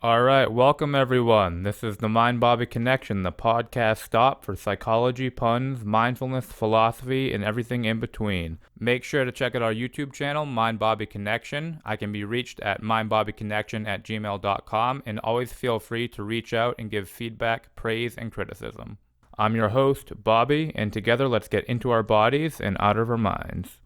All right, welcome everyone. This is the Mind-BobbyConnection, the podcast stop for psychology, puns, mindfulness, philosophy, and everything in between. Make sure to check out our YouTube channel, Mind-Bobby-Connection. I can be reached at mindbobbyconnection@gmail.com, and always feel free to reach out and give feedback, praise, and criticism. I'm your host, Bobby, and together let's get into our bodies and out of our minds.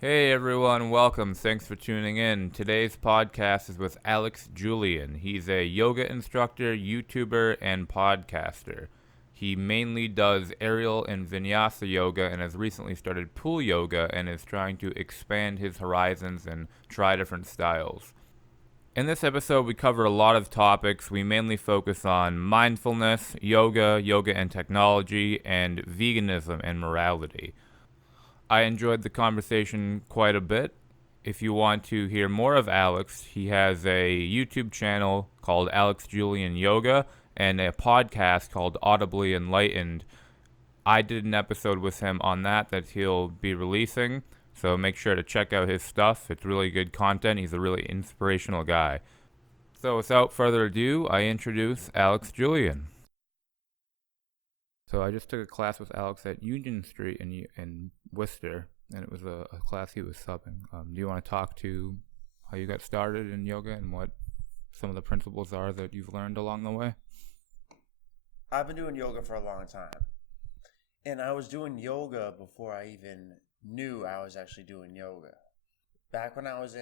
Hey everyone, welcome. Thanks for tuning in. Today's podcast is with AlexJulian. He's a yoga instructor, YouTuber, and podcaster. He mainly does aerial and vinyasa yoga and has recently started pool yoga and is trying to expand his horizons and try different styles. In this episode, we cover a lot of topics. We mainly focus on mindfulness, yoga and technology, and veganism and morality. I enjoyed the conversation quite a bit. If you want to hear more of Alex, he has a YouTube channel called AlexJulianYoga and a podcast called AudiblyEnlightened. I did an episode with him on that he'll be releasing, so make sure to check out his stuff. It's really good content. He's a really inspirational guy. So without further ado, I introduce AlexJulian. So I just took a class with Alex at Union Street in Worcester, and it was a class he was subbing. Do you want to talk to how you got started in yoga and what some of the principles are that you've learned along the way? I've been doing yoga for a long time. And I was doing yoga before I even knew I was actually doing yoga. Back when I was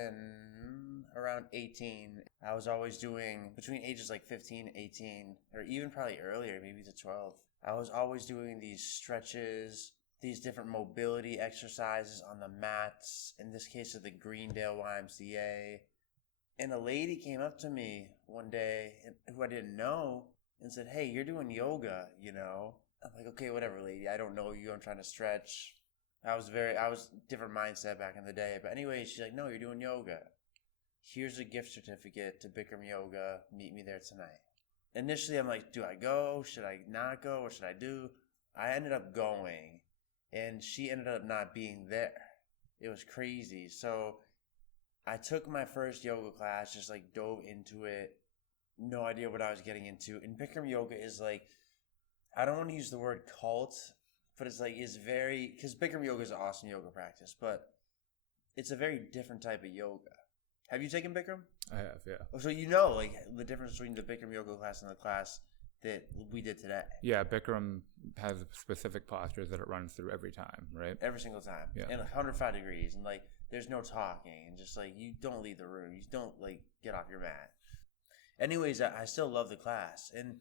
around 18, I was always doing, between ages like 15, 18, or even probably earlier, maybe to 12, I was always doing these stretches, these different mobility exercises on the mats, in this case at the Greendale YMCA. And a lady came up to me one day who I didn't know and said, "Hey, you're doing yoga, you know?" I'm like, "Okay, whatever, lady. I don't know you. I'm trying to stretch." I was different mindset back in the day. But anyway, she's like, "No, you're doing yoga. Here's a gift certificate to Bikram Yoga. Meet me there tonight." Initially, I'm like, do I go? Should I not go? What should I do? I ended up going, and she ended up not being there. It was crazy. So I took my first yoga class, just like dove into it. No idea what I was getting into. And Bikram Yoga is like, I don't want to use the word cult, but it's like, because Bikram Yoga is an awesome yoga practice, but it's a very different type of yoga. Have you taken Bikram? I have, yeah. Oh, so you know, like, the difference between the Bikram Yoga class and the class that we did today. Yeah, Bikram has specific postures that it runs through every time, right? Every single time. Yeah. And 105 degrees. And, like, there's no talking. And just, like, you don't leave the room. You don't, like, get off your mat. Anyways, I still love the class. And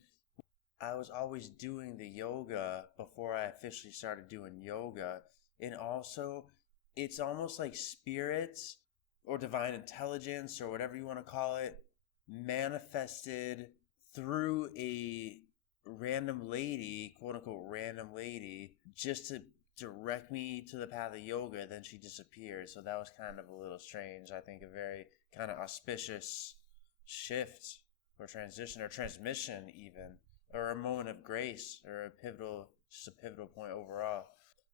I was always doing the yoga before I officially started doing yoga. And also, it's almost like spirits or divine intelligence or whatever you want to call it manifested through a random lady, quote unquote random lady, just to direct me to the path of yoga. Then she disappeared. So that was kind of a little strange. I think a very kind of auspicious shift or transition or transmission even, or a moment of grace or just a pivotal point overall.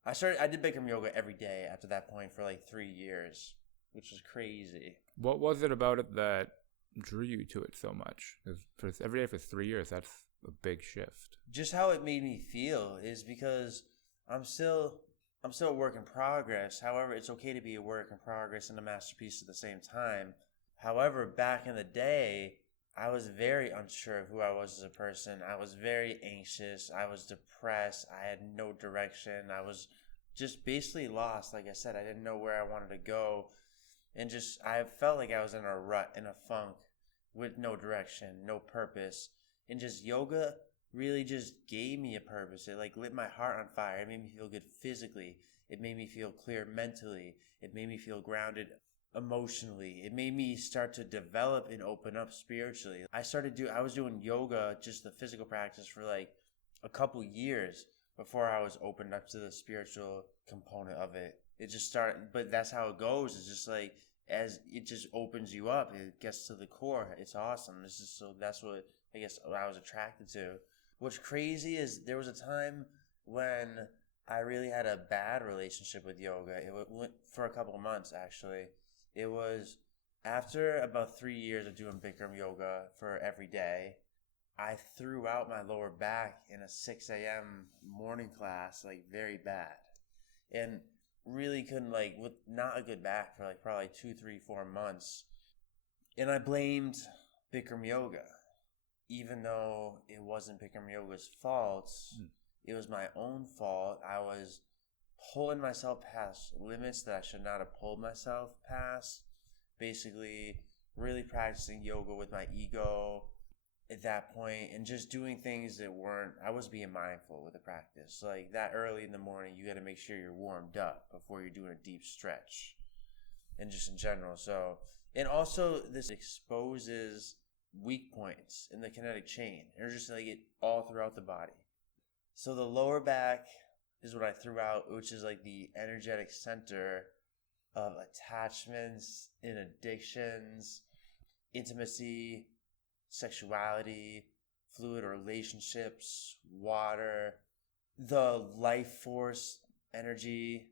I did Bikram yoga every day after that point for like 3 years, which was crazy. What was it about it that drew you to it so much? Because every day for 3 years, that's a big shift. Just how it made me feel is because I'm still a work in progress. However, it's okay to be a work in progress and a masterpiece at the same time. However, back in the day, I was very unsure of who I was as a person. I was very anxious. I was depressed. I had no direction. I was just basically lost. Like I said, I didn't know where I wanted to go. And I felt like I was in a rut, in a funk, with no direction, no purpose. And just yoga really just gave me a purpose. It like lit my heart on fire. It made me feel good physically. It made me feel clear mentally. It made me feel grounded emotionally. It made me start to develop and open up spiritually. I was doing yoga, just the physical practice, for like a couple years. before I was opened up to the spiritual component of it. It just started, but that's how it goes. It's just like, as it just opens you up, it gets to the core. It's awesome. This is so, that's what I guess I was attracted to. What's crazy is there was a time when I really had a bad relationship with yoga. It went for a couple of months, actually. It was after about 3 years of doing Bikram Yoga for every day, I threw out my lower back in a 6 a.m. morning class, like very bad. And really couldn't, like, with not a good back for like probably 2, 3, 4 months. And I blamed Bikram Yoga, even though it wasn't Bikram Yoga's fault. It was my own fault. I was pulling myself past limits that I should not have pulled myself past. Basically, really practicing yoga with my ego at that point, and just doing things that weren't, I was being mindful with the practice. Like that early in the morning, you got to make sure you're warmed up before you're doing a deep stretch, and just in general. So, and also this exposes weak points in the kinetic chain, or just like it all throughout the body. So the lower back is what I threw out, which is like the energetic center of attachments and addictions, intimacy, sexuality, fluid relationships, water, the life force energy,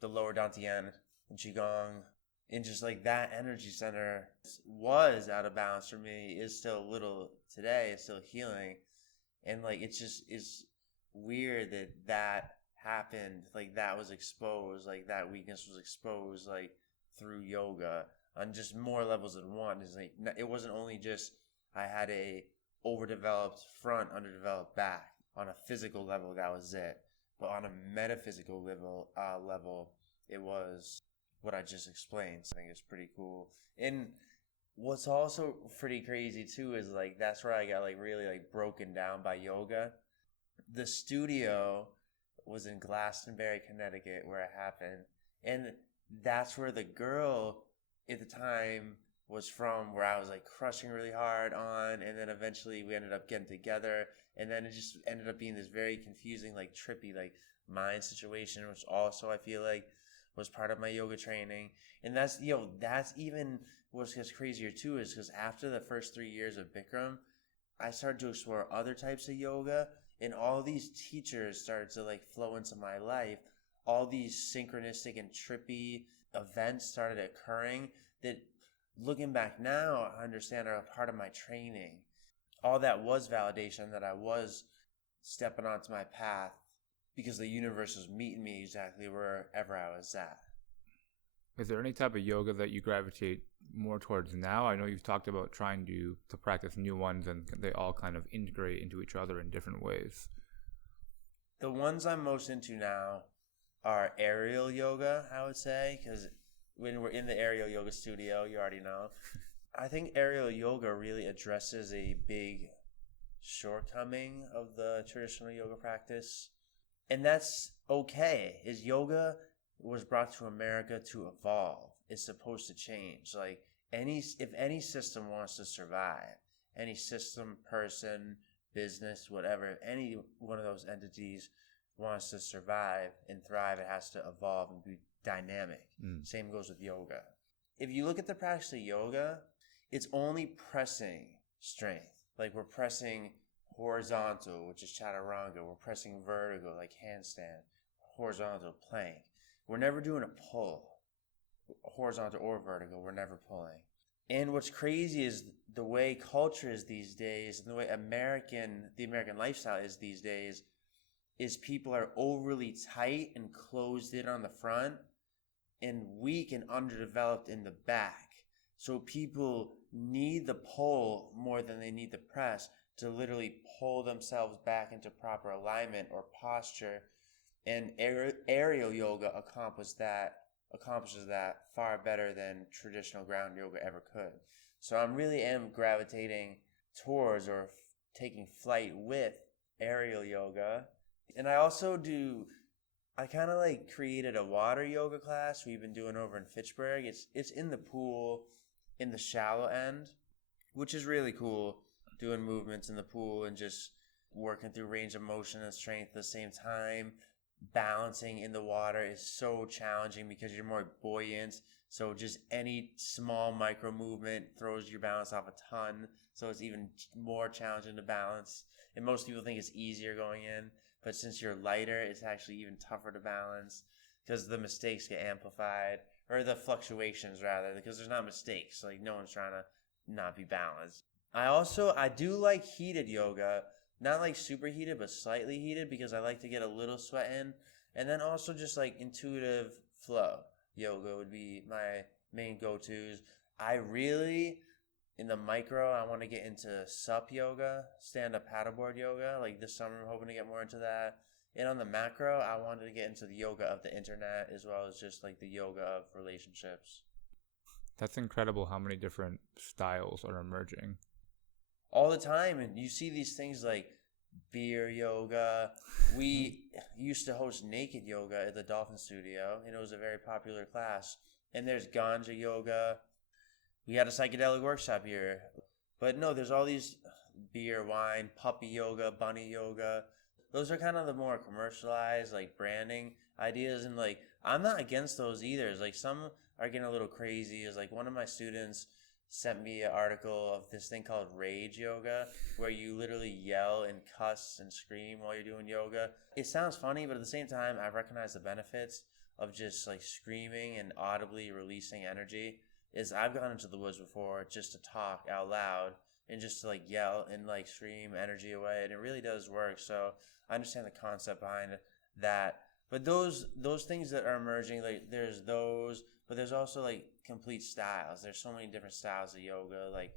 the lower dantian in Qigong, and just like that energy center was out of balance for me, is still a little today, it's still healing. And like, it's just is weird that happened, like that was exposed, like that weakness was exposed, like through yoga on just more levels than one. Is like, it wasn't only just I had a overdeveloped front, underdeveloped back. On a physical level, that was it. But on a metaphysical level, it was what I just explained. So I think it's pretty cool. And what's also pretty crazy too is like that's where I got like really like broken down by yoga. The studio was in Glastonbury, Connecticut, where it happened, and that's where the girl at the time was from, where I was like crushing really hard on, and then eventually we ended up getting together, and then it just ended up being this very confusing, like trippy, like mind situation, which also I feel like was part of my yoga training. And that's, that's even what's gets crazier too, is because after the first 3 years of Bikram, I started to explore other types of yoga, and all these teachers started to like flow into my life. All these synchronistic and trippy events started occurring that, looking back now, I understand are a part of my training. All that was validation that I was stepping onto my path because the universe was meeting me exactly wherever I was at. Is there any type of yoga that you gravitate more towards now? I know you've talked about trying to practice new ones, and they all kind of integrate into each other in different ways. The ones I'm most into now are aerial yoga, I would say, because when we're in the aerial yoga studio, you already know. I think aerial yoga really addresses a big shortcoming of the traditional yoga practice. And that's okay. Is yoga was brought to America to evolve. It's supposed to change. Like if any system wants to survive, any system, person, business, whatever, if any one of those entities wants to survive and thrive, it has to evolve and be dynamic. Same goes with yoga. If you look at the practice of yoga, it's only pressing strength. Like we're pressing horizontal, which is chaturanga. We're pressing vertical, like handstand, horizontal plank. We're never doing a pull, horizontal or vertical. We're never pulling. And what's crazy is the way culture is these days, and the way the American lifestyle is these days, is people are overly tight and closed in on the front and weak and underdeveloped in the back. So people need the pull more than they need the press to literally pull themselves back into proper alignment or posture. And aerial yoga accomplishes that far better than traditional ground yoga ever could. So I really am gravitating towards or taking flight with aerial yoga. And I also I kind of like created a water yoga class we've been doing over in Fitchburg. It's in the pool, in the shallow end, which is really cool, doing movements in the pool and just working through range of motion and strength at the same time. Balancing in the water is so challenging because you're more buoyant. So just any small micro movement throws your balance off a ton. So it's even more challenging to balance. And most people think it's easier going in, but since you're lighter, it's actually even tougher to balance because the mistakes get amplified, or the fluctuations rather, because there's not mistakes. Like no one's trying to not be balanced. I do like heated yoga. Not like super heated, but slightly heated because I like to get a little sweat in. And then also just like intuitive flow yoga would be my main go-tos. In the micro, I want to get into sup yoga, stand-up paddleboard yoga. Like this summer, I'm hoping to get more into that. And on the macro, I wanted to get into the yoga of the internet as well as just like the yoga of relationships. That's incredible how many different styles are emerging. All the time, and you see these things like beer yoga. We used to host naked yoga at the Dolphin Studio, and it was a very popular class. And there's ganja yoga. We had a psychedelic workshop here. But no, there's all these beer, wine, puppy yoga, bunny yoga. Those are kind of the more commercialized, like branding ideas. And like, I'm not against those either. It's like some are getting a little crazy. It's like one of my students sent me an article of this thing called rage yoga, where you literally yell and cuss and scream while you're doing yoga. It sounds funny, but at the same time, I recognize the benefits of just like screaming and audibly releasing energy. I've gone into the woods before just to talk out loud and just to like yell and like scream energy away, and it really does work. So I understand the concept behind that. But those things that are emerging, like there's those, but there's also like complete styles. There's so many different styles of yoga. Like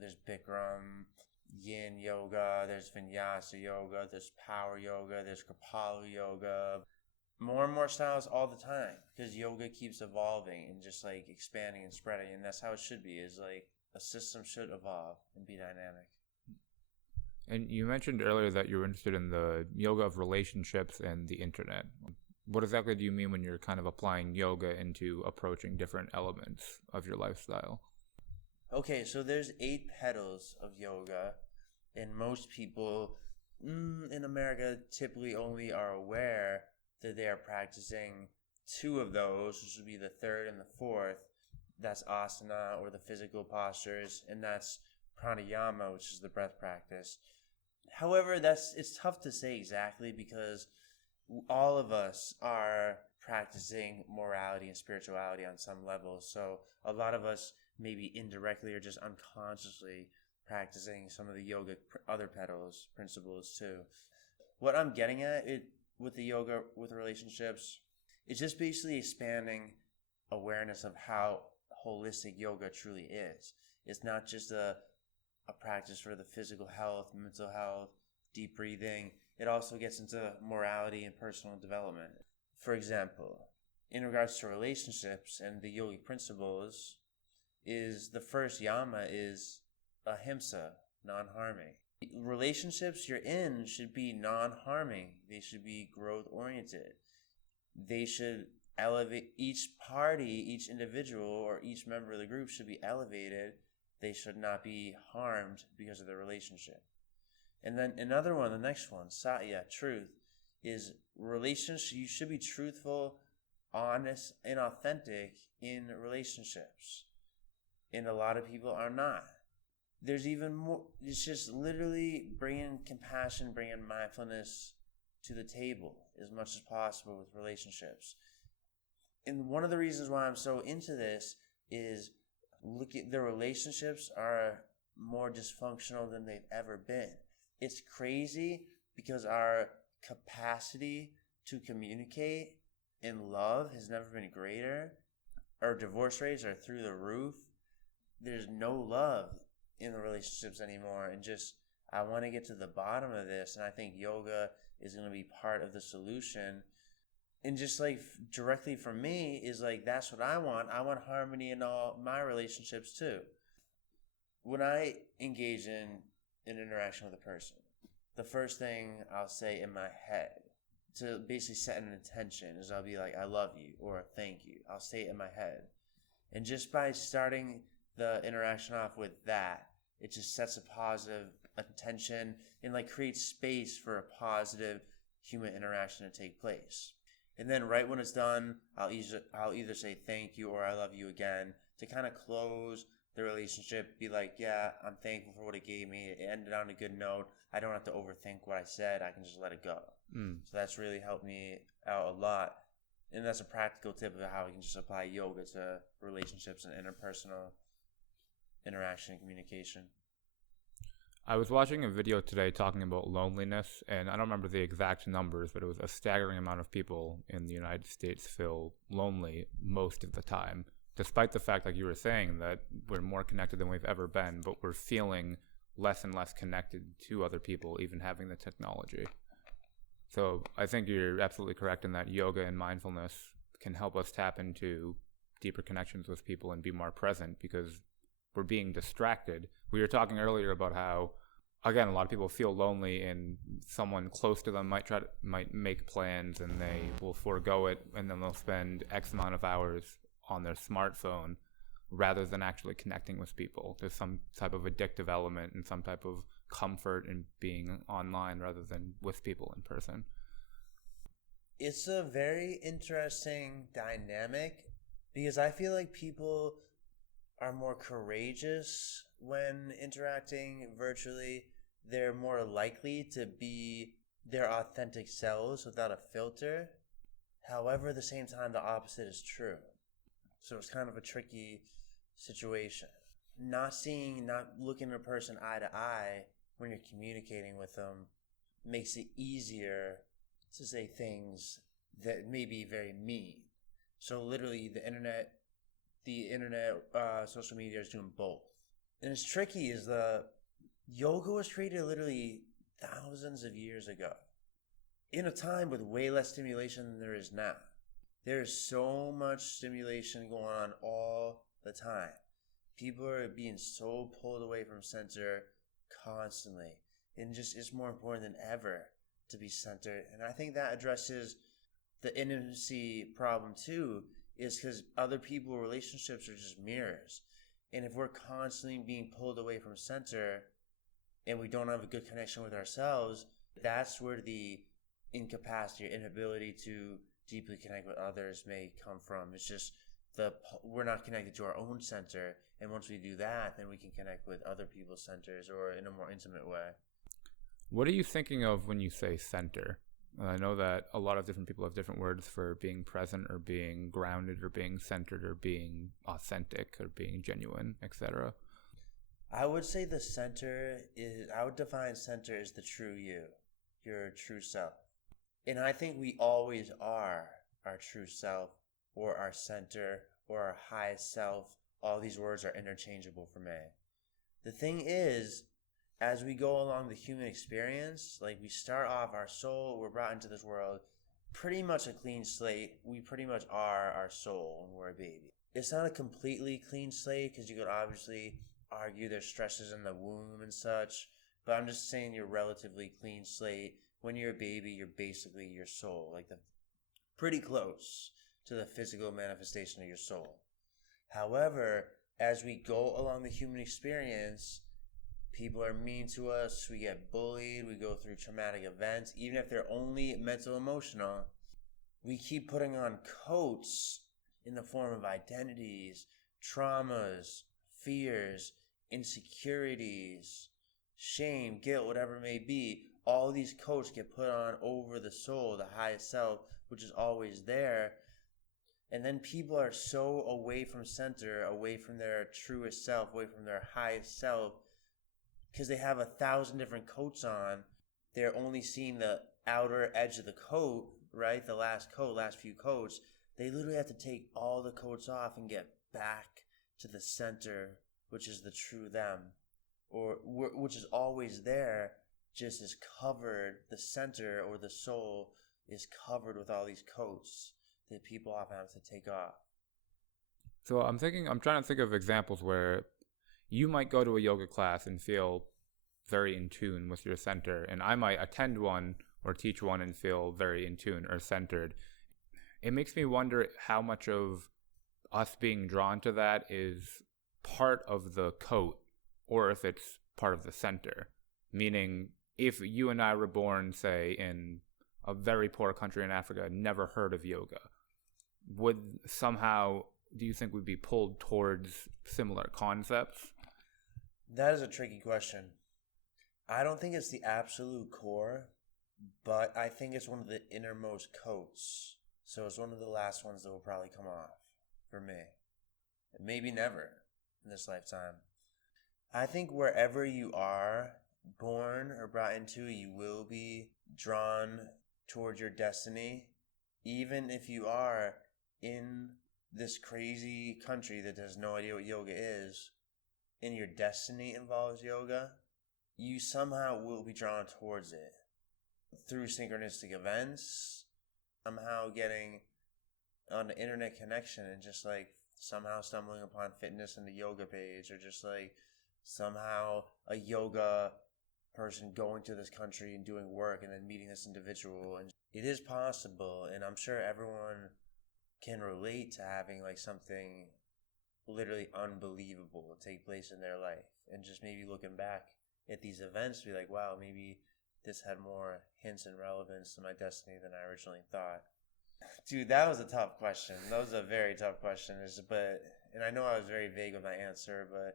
there's Bikram Yoga, there's Vinyasa yoga, there's power yoga, there's Kripalu yoga. More and more styles all the time because yoga keeps evolving and just like expanding and spreading, and that's how it should be. Is like a system should evolve and be dynamic. And you mentioned earlier that you were interested in the yoga of relationships and the internet. What exactly do you mean when you're kind of applying yoga into approaching different elements of your lifestyle? Okay, so there's 8 petals of yoga, and most people in America typically only are aware that they are practicing 2 of those, which would be the 3rd and the 4th. That's asana, or the physical postures, and that's pranayama, which is the breath practice. However, it's tough to say exactly because all of us are practicing morality and spirituality on some level. So a lot of us maybe indirectly or just unconsciously practicing some of the yoga other petals principles too. What I'm getting at with the yoga with relationships, it's just basically expanding awareness of how holistic yoga truly is. It's not just a practice for the physical health, mental health, deep breathing. It also gets into morality and personal development. For example, in regards to relationships and the yogic principles, is the first yama is ahimsa, non-harming. Relationships you're in should be non-harming. They should be growth-oriented. They should elevate each party, each individual, or each member of the group should be elevated. They should not be harmed because of the relationship. And then another one, the next one, satya, truth, is relationships. You should be truthful, honest, and authentic in relationships. And a lot of people are not. There's even more. It's just literally bringing compassion, bringing mindfulness to the table as much as possible with relationships. And one of the reasons why I'm so into this is the relationships are more dysfunctional than they've ever been. It's crazy because our capacity to communicate and love has never been greater. Our divorce rates are through the roof. There's no love in the relationships anymore, and just I want to get to the bottom of this, and I think yoga is going to be part of the solution. And just like directly for me is like, that's what I want. I want harmony in all my relationships too. When I engage in an interaction with a person, the first thing I'll say in my head to basically set an intention is I'll be like, I love you, or thank you. I'll say it in my head. And just by starting the interaction off with that, it just sets a positive attention and like create space for a positive human interaction to take place. And then right when it's done, I'll either say thank you or I love you again to kind of close the relationship. Be like, yeah, I'm thankful for what it gave me. It ended on a good note. I don't have to overthink what I said. I can just let it go. So that's really helped me out a lot. And that's a practical tip of how we can just apply yoga to relationships and interpersonal interaction and communication. I was watching a video today talking about loneliness, and I don't remember the exact numbers, but it was a staggering amount of people in the United States feel lonely most of the time, despite the fact, like you were saying, that we're more connected than we've ever been, but we're feeling less and less connected to other people, even having the technology. So I think you're absolutely correct in that yoga and mindfulness can help us tap into deeper connections with people and be more present because we're being distracted. We were talking earlier about how, again, a lot of people feel lonely and someone close to them might make plans and they will forego it, and then they'll spend X amount of hours on their smartphone rather than actually connecting with people. There's some type of addictive element and some type of comfort in being online rather than with people in person. It's a very interesting dynamic because I feel like people are more courageous when interacting virtually. They're more likely to be their authentic selves without a filter. However, at the same time, the opposite is true. So it's kind of a tricky situation. Not looking at a person eye to eye when you're communicating with them makes it easier to say things that may be very mean. So literally the internet, social media is doing both. And it's tricky is the yoga was created literally thousands of years ago in a time with way less stimulation than there is now. There is so much stimulation going on all the time. People are being so pulled away from center constantly. And just it's more important than ever to be centered. And I think that addresses the intimacy problem too, is because other people, relationships are just mirrors. And if we're constantly being pulled away from center and we don't have a good connection with ourselves, that's where the incapacity or inability to deeply connect with others may come from. It's just we're not connected to our own center. And once we do that, then we can connect with other people's centers or in a more intimate way. What are you thinking of when you say center? I know that a lot of different people have different words for being present or being grounded or being centered or being authentic or being genuine, etc. I would say I would define center as the true you, your true self. And I think we always are our true self or our center or our highest self. All these words are interchangeable for me. The thing is, as we go along the human experience, like we start off our soul, we're brought into this world pretty much a clean slate. We pretty much are our soul when we're a baby. It's not a completely clean slate because you could obviously argue there's stresses in the womb and such, but I'm just saying you're relatively clean slate. When you're a baby, you're basically your soul, like pretty close to the physical manifestation of your soul. However, as we go along the human experience, people are mean to us, we get bullied, we go through traumatic events, even if they're only mental emotional. We keep putting on coats in the form of identities, traumas, fears, insecurities, shame, guilt, whatever it may be. All these coats get put on over the soul, the highest self, which is always there. And then people are so away from center, away from their truest self, away from their highest self, because they have 1,000 different coats on. They're only seeing the outer edge of the coat, right? The last few coats. They literally have to take all the coats off and get back to the center, which is the true them, or which is always there, just is covered. The center or the soul is covered with all these coats that people often have to take off. So I'm trying to think of examples where you might go to a yoga class and feel very in tune with your center, and I might attend one or teach one and feel very in tune or centered. It makes me wonder how much of us being drawn to that is part of the coat or if it's part of the center. Meaning, if you and I were born, say, in a very poor country in Africa, never heard of yoga, would somehow, do you think we'd be pulled towards similar concepts? That is a tricky question. I don't think it's the absolute core, but I think it's one of the innermost coats. So it's one of the last ones that will probably come off for me. Maybe never in this lifetime. I think wherever you are born or brought into, you will be drawn towards your destiny. Even if you are in this crazy country that has no idea what yoga is, and your destiny involves yoga, you somehow will be drawn towards it through synchronistic events, somehow getting on the internet connection and just like somehow stumbling upon fitness in the yoga page, or just like somehow a yoga person going to this country and doing work and then meeting this individual. And it is possible, and I'm sure everyone can relate to having like something literally unbelievable take place in their life, and just maybe looking back at these events be like, wow, maybe this had more hints and relevance to my destiny than I originally thought. Dude, that was a tough question. That was a very tough question. And I know I was very vague with my answer, but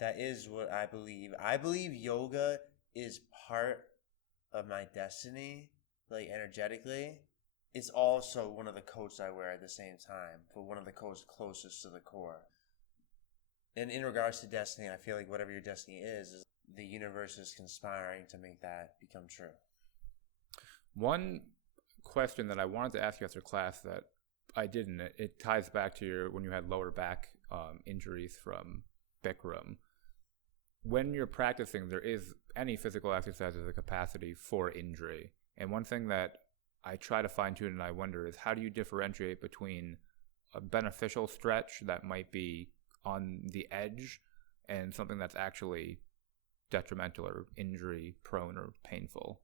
that is what I believe. I believe yoga is part of my destiny, like energetically. It's also one of the coats I wear at the same time, but one of the coats closest to the core. And in regards to destiny, I feel like whatever your destiny is the universe is conspiring to make that become true. One question that I wanted to ask you after class that I didn't, it ties back to when you had lower back injuries from Bikram. When you're practicing, there is any physical exercise has a capacity for injury. And one thing that I try to fine tune and I wonder is, how do you differentiate between a beneficial stretch that might be on the edge and something that's actually detrimental or injury prone or painful?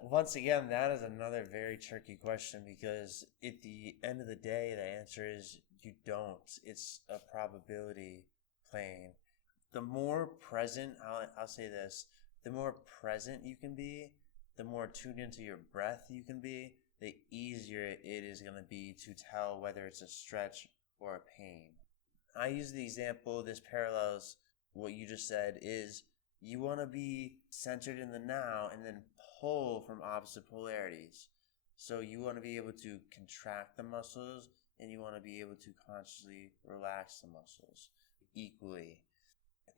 Once again, that is another very tricky question, because at the end of the day, the answer is you don't. It's a probability plane. The more present, I'll say this, the more present you can be, the more tuned into your breath you can be, the easier it is going to be to tell whether it's a stretch or a pain. I use the example, this parallels what you just said, is you want to be centered in the now and then pull from opposite polarities. So you want to be able to contract the muscles and you want to be able to consciously relax the muscles equally.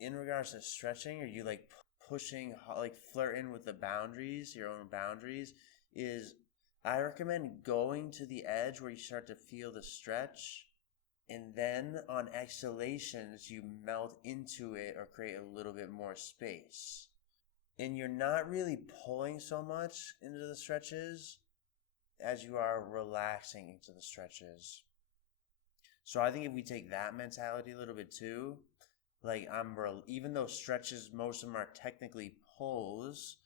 In regards to stretching, are you like pushing, like flirting with the boundaries, your own boundaries, is I recommend going to the edge where you start to feel the stretch, and then on exhalations you melt into it or create a little bit more space. And you're not really pulling so much into the stretches as you are relaxing into the stretches. So I think if we take that mentality a little bit too, like even though stretches, most of them are technically pulls,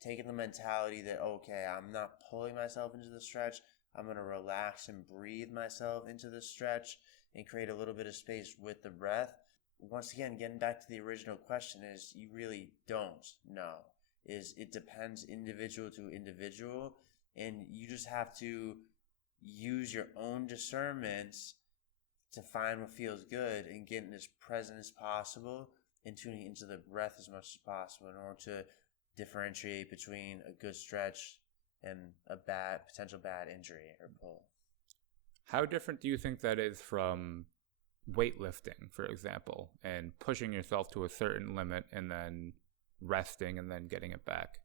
taking the mentality that, okay, I'm not pulling myself into the stretch, I'm going to relax and breathe myself into the stretch and create a little bit of space with the breath. Once again, getting back to the original question, is you really don't know. It depends individual to individual, and you just have to use your own discernment to find what feels good and getting as present as possible and tuning into the breath as much as possible in order to differentiate between a good stretch and a potential bad injury or pull. How different do you think that is from weightlifting, for example, and pushing yourself to a certain limit and then resting and then getting it back?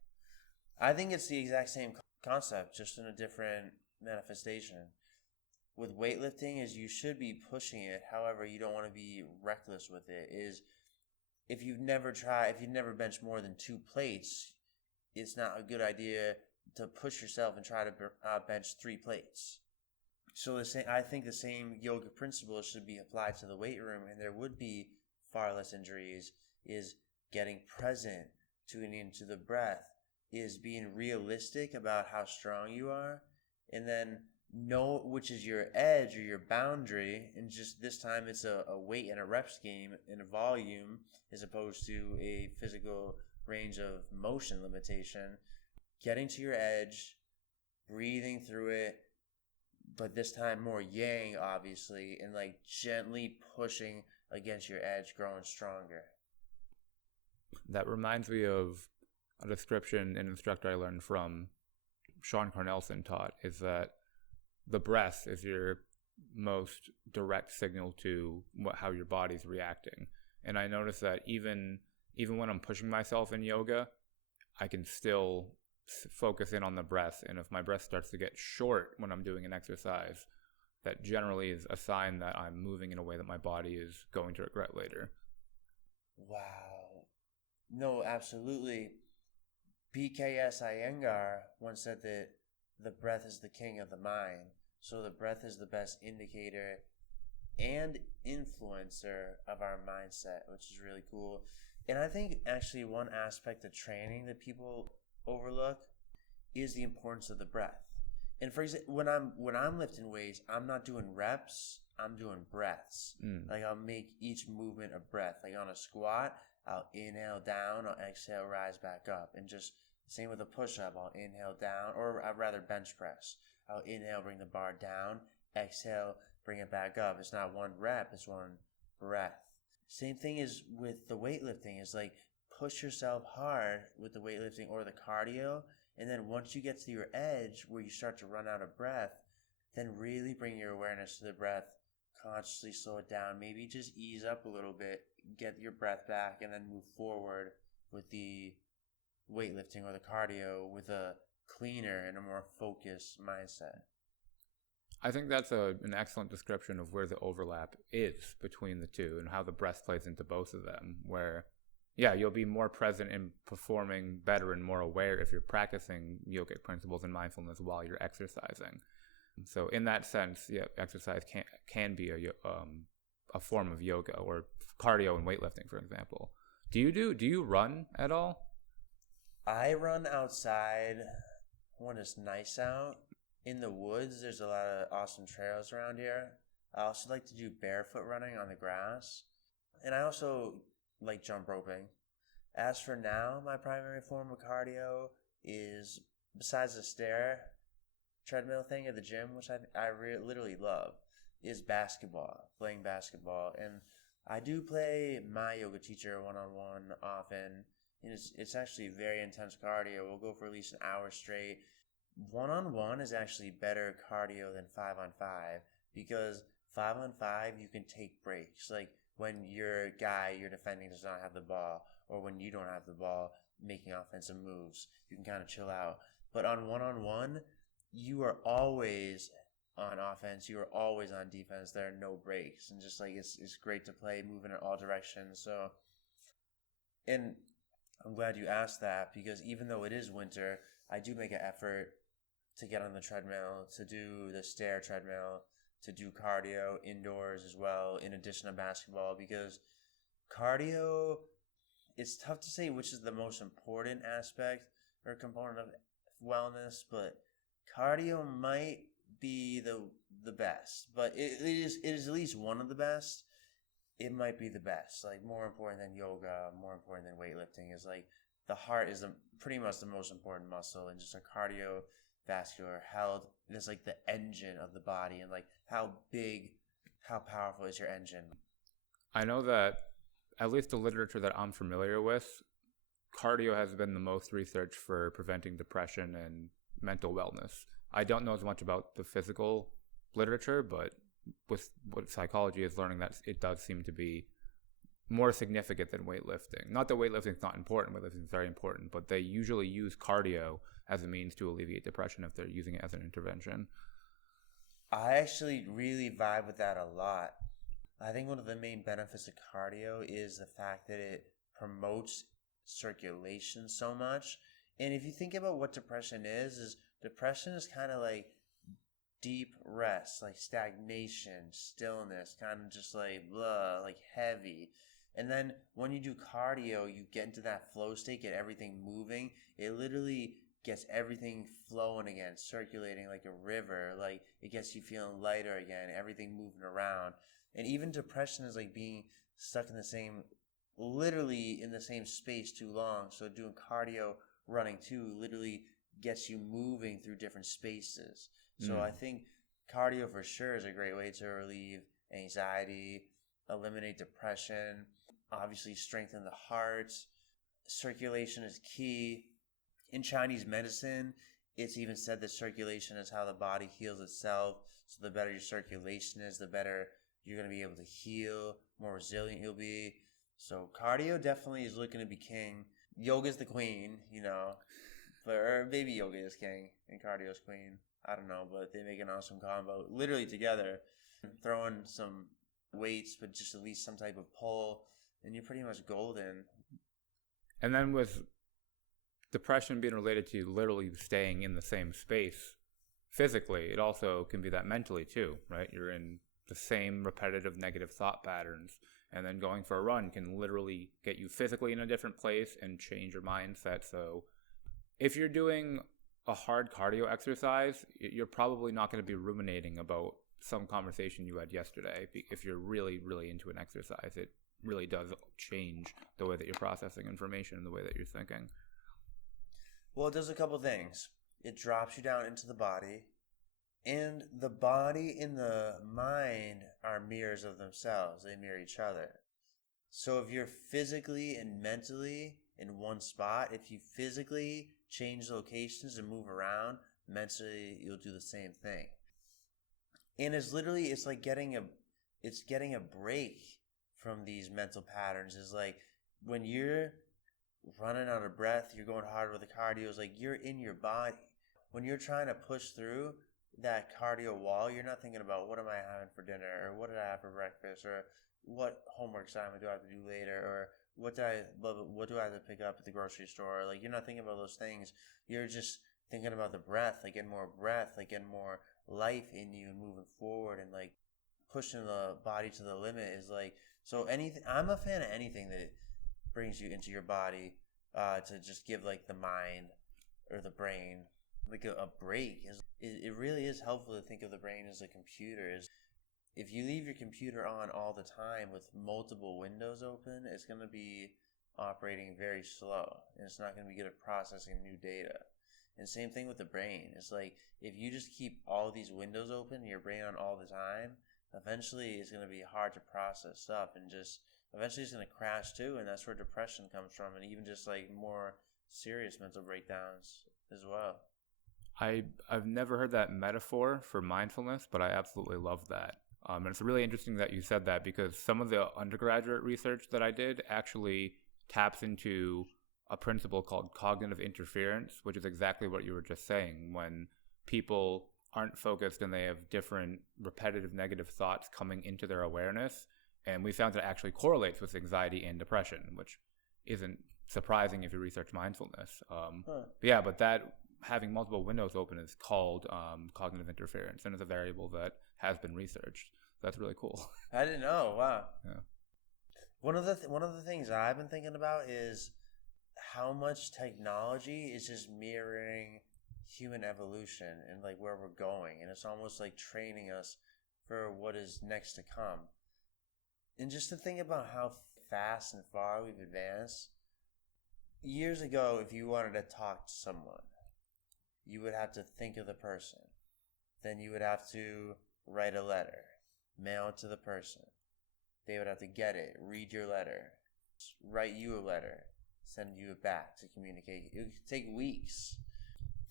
I think it's the exact same concept, just in a different manifestation. With weightlifting, is you should be pushing it. However, you don't want to be reckless with it. If you've never benched more than 2 plates, it's not a good idea to push yourself and try to bench 3 plates. So I think the same yoga principles should be applied to the weight room, and there would be far less injuries. Is getting present, tuning into the breath, is being realistic about how strong you are, and then know which is your edge or your boundary, and just this time it's a weight and a reps game and a volume as opposed to a physical range of motion limitation, getting to your edge, breathing through it, but this time more yang, obviously, and like gently pushing against your edge, growing stronger. That reminds me of a description an instructor I learned from, Sean Cornelson taught, is that the breath is your most direct signal to how your body's reacting. And I notice that even when I'm pushing myself in yoga, I can still focus in on the breath. And if my breath starts to get short when I'm doing an exercise, that generally is a sign that I'm moving in a way that my body is going to regret later. Wow. No, absolutely. BKS Iyengar once said that the breath is the king of the mind. So the breath is the best indicator and influencer of our mindset, which is really cool. And I think actually one aspect of training that people overlook is the importance of the breath. And for example, when I'm lifting weights, I'm not doing reps, I'm doing breaths. Like I'll make each movement a breath. Like on a squat, I'll inhale down, I'll exhale, rise back up. And just same with a push-up, I'll inhale down, or I'd rather bench press. I'll inhale, bring the bar down, exhale, bring it back up. It's not one rep, it's one breath. Same thing is with the weightlifting. It's like push yourself hard with the weightlifting or the cardio, and then once you get to your edge where you start to run out of breath, then really bring your awareness to the breath, consciously slow it down, maybe just ease up a little bit, get your breath back, and then move forward with the weightlifting or the cardio with a cleaner and a more focused mindset. I think that's an excellent description of where the overlap is between the two and how the breath plays into both of them, where you'll be more present in performing better and more aware if you're practicing yogic principles and mindfulness while you're exercising. So in that sense, exercise can be a form of yoga, or cardio and weightlifting, for example. Do you run at all? I run outside when it's nice out. In the woods, there's a lot of awesome trails around here. I also like to do barefoot running on the grass. And I also like jump roping. As for now, my primary form of cardio is, besides the stair treadmill thing at the gym, which I literally love, is basketball, playing basketball. And I do play my yoga teacher one-on-one often. And it's actually very intense cardio. We'll go for at least an hour straight. One-on-one is actually better cardio than 5-on-5, because 5-on-5 you can take breaks. Like when your guy you're defending does not have the ball, or when you don't have the ball making offensive moves, you can kind of chill out. But on one-on-one, you are always on offense, you are always on defense. There are no breaks, and just like it's great to play, moving in all directions. So, and I'm glad you asked that, because even though it is winter, I do make an effort to get on the treadmill, to do the stair treadmill, to do cardio indoors as well, in addition to basketball, because cardio, it's tough to say which is the most important aspect or component of wellness, but cardio might be the best, but it is at least one of the best. It might be the best, like more important than yoga, more important than weightlifting. Is like the heart is pretty much the most important muscle, and just a cardiovascular health is like the engine of the body, and like how powerful is your engine. I know that at least the literature that I'm familiar with, cardio has been the most researched for preventing depression and mental wellness. I don't know as much about the physical literature, but with what psychology is learning, that it does seem to be more significant than weightlifting. Not that weightlifting is not important, weightlifting is very important, but they usually use cardio as a means to alleviate depression if they're using it as an intervention. I actually really vibe with that a lot. I think one of the main benefits of cardio is the fact that it promotes circulation so much. And if you think about what depression is depression is kind of like deep rest, like stagnation, stillness, kind of just like blah, like heavy. And then when you do cardio, you get into that flow state, get everything moving. It literally gets everything flowing again, circulating like a river. Like it gets you feeling lighter again, everything moving around. And even depression is like being stuck in the same literally in the same space too long. So doing cardio, running too, literally gets you moving through different spaces. So I think cardio for sure is a great way to relieve anxiety, eliminate depression, obviously strengthen the heart. Circulation is key. In Chinese medicine, it's even said that circulation is how the body heals itself. So the better your circulation is, the better you're going to be able to heal, more resilient you'll be. So cardio definitely is looking to be king. Yoga's the queen, or maybe yoga is king and cardio is queen. I don't know, but they make an awesome combo. Literally together, throwing some weights, but just at least some type of pull, and you're pretty much golden. And then with depression being related to literally staying in the same space physically, it also can be that mentally too, right? You're in the same repetitive negative thought patterns, and then going for a run can literally get you physically in a different place and change your mindset. So if you're doing a hard cardio exercise, you're probably not going to be ruminating about some conversation you had yesterday. If you're really, really into an exercise, it really does change the way that you're processing information and the way that you're thinking. Well, it does a couple things. It drops you down into the body, and the body and the mind are mirrors of themselves. They mirror each other. So if you're physically and mentally in one spot, if you physically change locations and move around, mentally you'll do the same thing. And it's like getting a break from these mental patterns. Is like when you're running out of breath, you're going hard with the cardio, it's like you're in your body. When you're trying to push through that cardio wall, you're not thinking about what am I having for dinner, or what did I have for breakfast, or what homework assignment do I have to do later, or what do I have to pick up at the grocery store. Like, you're not thinking about those things. You're just thinking about the breath, like getting more breath, like getting more life in you and moving forward, and like pushing the body to the limit is like, so anything. I'm a fan of anything that brings you into your body, to just give like the mind or the brain like a break. It really is helpful to think of the brain as a computer. If you leave your computer on all the time with multiple windows open, it's going to be operating very slow, and it's not going to be good at processing new data. And same thing with the brain. It's like if you just keep all these windows open, your brain on all the time, eventually it's going to be hard to process stuff, and just eventually it's going to crash too. And that's where depression comes from, and even just like more serious mental breakdowns as well. I've never heard that metaphor for mindfulness, but I absolutely love that. And it's really interesting that you said that, because some of the undergraduate research that I did actually taps into a principle called cognitive interference, which is exactly what you were just saying. When people aren't focused and they have different repetitive negative thoughts coming into their awareness, and we found that it actually correlates with anxiety and depression, which isn't surprising if you research mindfulness. But that having multiple windows open is called cognitive interference, and it's a variable that has been researched. So that's really cool. I didn't know. Wow. Yeah. One of the things I've been thinking about is how much technology is just mirroring human evolution and like where we're going, and it's almost like training us for what is next to come. And just to think about how fast and far we've advanced. Years ago, if you wanted to talk to someone, you would have to think of the person. Then you would have to write a letter, mail it to the person. They would have to get it, read your letter, write you a letter, send you it back to communicate. It would take weeks.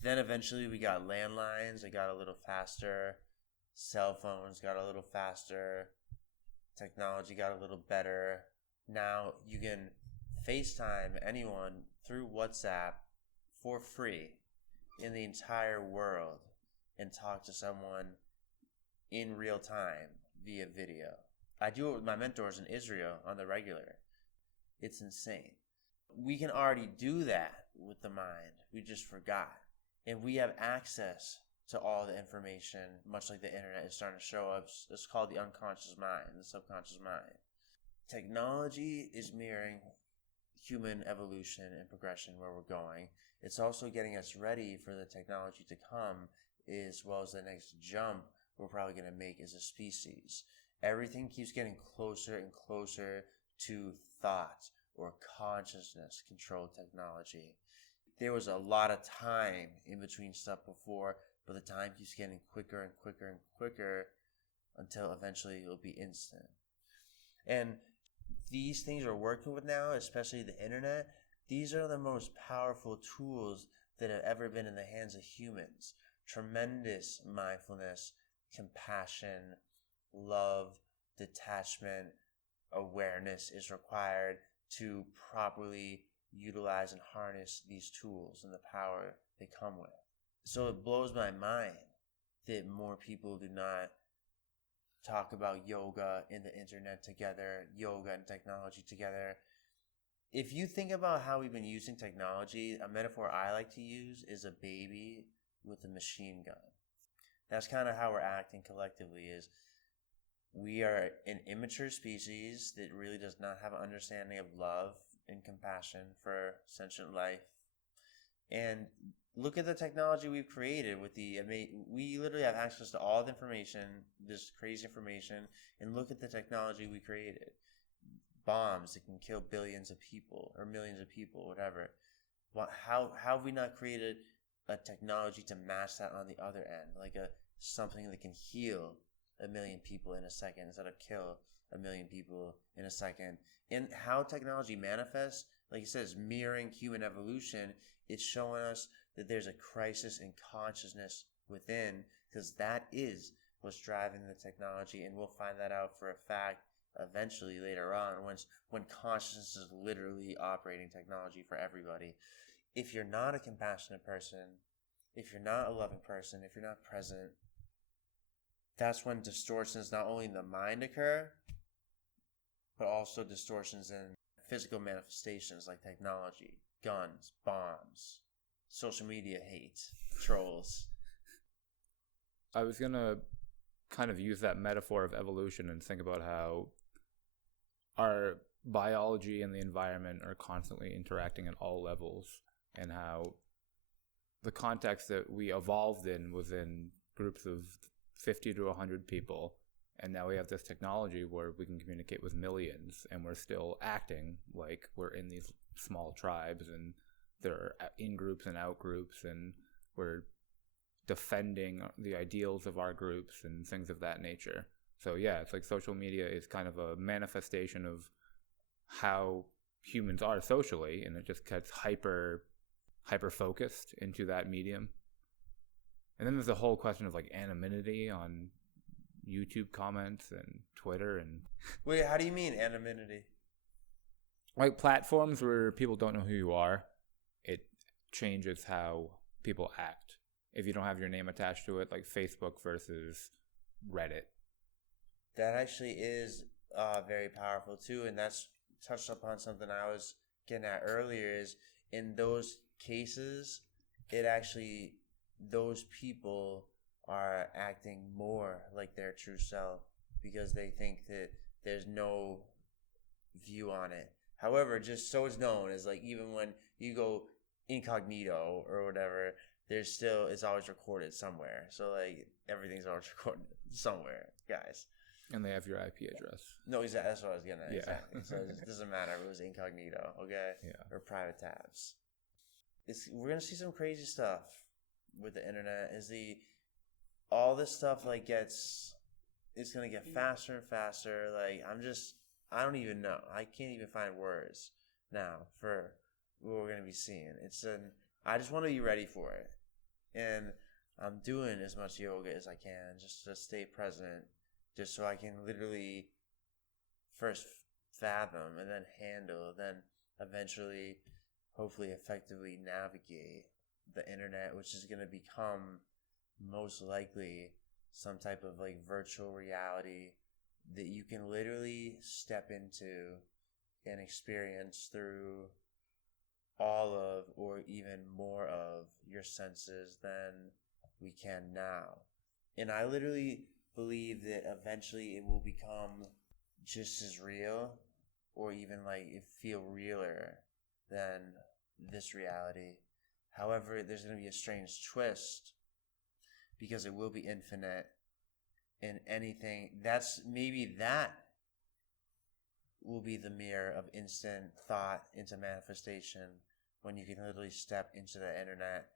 Then eventually we got landlines. It got a little faster. Cell phones got a little faster. Technology got a little better. Now you can FaceTime anyone through WhatsApp for free in the entire world and talk to someone in real time via video. I do it with my mentors in Israel on the regular. It's insane. We can already do that with the mind. We just forgot. And we have access to all the information, much like the internet is starting to show up. It's called the unconscious mind, the subconscious mind. Technology is mirroring human evolution and progression, where we're going. It's also getting us ready for the technology to come, as well as the next jump we're probably going to make as a species. Everything keeps getting closer and closer to thought. or consciousness controlled technology. There was a lot of time in between stuff before, but the time keeps getting quicker and quicker and quicker until eventually it'll be instant. And these things we're working with now, especially the internet, these are the most powerful tools that have ever been in the hands of humans. Tremendous mindfulness, compassion, love, detachment, awareness is required to properly utilize and harness these tools and the power they come with. So it blows my mind that more people do not talk about yoga and the internet together, yoga and technology together. If you think about how we've been using technology, a metaphor I like to use is a baby with a machine gun. That's kind of how we're acting collectively. Is we are an immature species that really does not have an understanding of love and compassion for sentient life. And look at the technology we've created with we literally have access to all the information, this crazy information, and look at the technology we created. Bombs that can kill billions of people or millions of people, whatever. How have we not created a technology to match that on the other end, like something that can heal a million people in a second instead of kill a million people in a second? And how technology manifests, like he says, mirroring human evolution, it's showing us that there's a crisis in consciousness within, because that is what's driving the technology, and we'll find that out for a fact eventually later on when consciousness is literally operating technology for everybody. If you're not a compassionate person, if you're not a loving person, if you're not present, that's when distortions not only in the mind occur, but also distortions in physical manifestations like technology, guns, bombs, social media hate, trolls. I was going to kind of use that metaphor of evolution and think about how our biology and the environment are constantly interacting at all levels, and how the context that we evolved in was in groups of 50 to 100 people, and now we have this technology where we can communicate with millions, and we're still acting like we're in these small tribes, and they're in groups and out groups, and we're defending the ideals of our groups and things of that nature. So yeah, it's like social media is kind of a manifestation of how humans are socially, and it just gets hyper focused into that medium. And then there's the whole question of like anonymity on YouTube comments and Twitter. And wait, how do you mean anonymity? Like platforms where people don't know who you are, it changes how people act. If you don't have your name attached to it, like Facebook versus Reddit. That actually is very powerful too, and that's touched upon something I was getting at earlier. Is in those cases, it actually, those people are acting more like their true self because they think that there's no view on it. However, just so it's known, is like even when you go incognito or whatever, there's still, it's always recorded somewhere. So like everything's always recorded somewhere, guys. And they have your IP address. No, exactly. That's what I was getting at. Yeah. Exactly. So it doesn't matter if it was incognito, okay? Yeah. Or private tabs. We're gonna see some crazy stuff with the internet. All this stuff like it's gonna get faster and faster. Like I don't even know. I can't even find words now for what we're gonna be seeing. I just want to be ready for it, and I'm doing as much yoga as I can just to stay present, just so I can literally first fathom and then handle, then eventually, hopefully, effectively navigate the internet, which is gonna become most likely some type of like virtual reality that you can literally step into and experience through all of, or even more of, your senses than we can now. And I literally believe that eventually it will become just as real, or even like it feel realer than this reality. However, there's going to be a strange twist because it will be infinite, and anything that will be the mirror of instant thought into manifestation, when you can literally step into the internet,